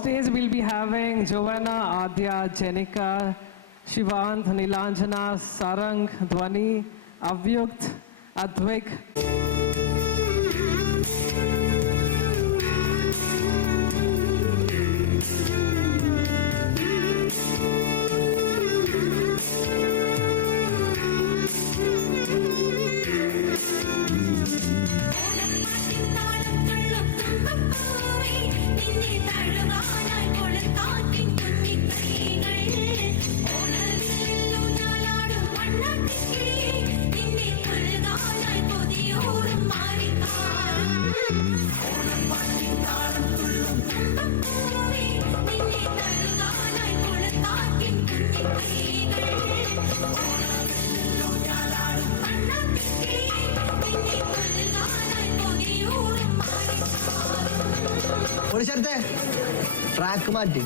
stage we'll be having Joanna, Adya, Jenica, Shivant, Nilanjana, Sarang, Dhwani, Avyukt, Advik. Track മാറ്റി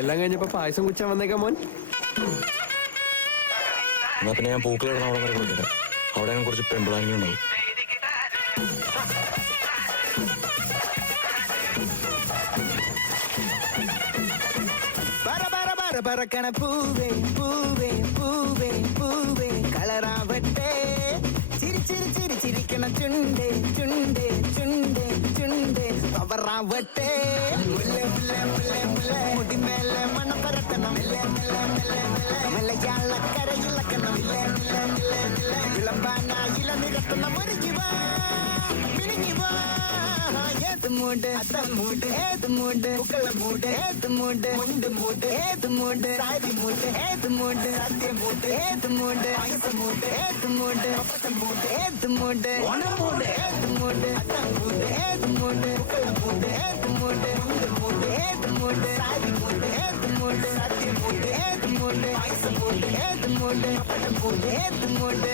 എല്ലാം കഴിഞ്ഞപ്പോ പായസം കുച്ചാൻ വന്നേക്കാം മോൻ. എന്നാ പിന്നെ ഞാൻ പൂക്കളിടണം അവിടെ വരെ കൊടുക്കട്ടെ. അവിടെ ഞാൻ കുറച്ച് പെമ്പിളാങ്ങിയുണ്ടാവും. പറക്കണ പൂവേ പൂവേ പൂവേ പൂവേ കളറാവട്ടെ ചിരി ചിരി ചിരി ചിരിക്കണ ചുണ്ടേ ചുണ്ടേ ചുണ്ടേ ചുണ്ടേ പവറാവട്ടെ മുടി മേലെ മണം പരത്തണം മലയാളക്കരയിളക്കണം വിളമ്പാനായില നിരത്തണം ഒരുങ്ങിവാ മിനിങ്ങിവാ ഏത് മൂട് അത്തം മൂട് ഏത് മൂട് പൂക്കള മൂട് ഏത് മൂട് മുണ്ട് മൂട് ഏത് മൂട് സാരി മൂട് ഏത് മൂട് സദ്യ മൂട് ഏത് മൂട് പായസ മൂട് ഏത് മൂട് പപ്പട്ട മൂട് ഏത് മൂട് ഓണം മൂട് ഏത് മൂട് അത്തം മൂട് ഏത് മൂട് പൂക്കള മൂട് ഏത് മൂട് മുണ്ട് മൂട് ഏത് മൂട് സാരി മൂട് ഏത് മൂട് സദ്യ മൂട് ഏത് മൂട് പായസ മൂട് ഏത് മൂട് പപ്പട്ട മൂട് ഏത് മൂട്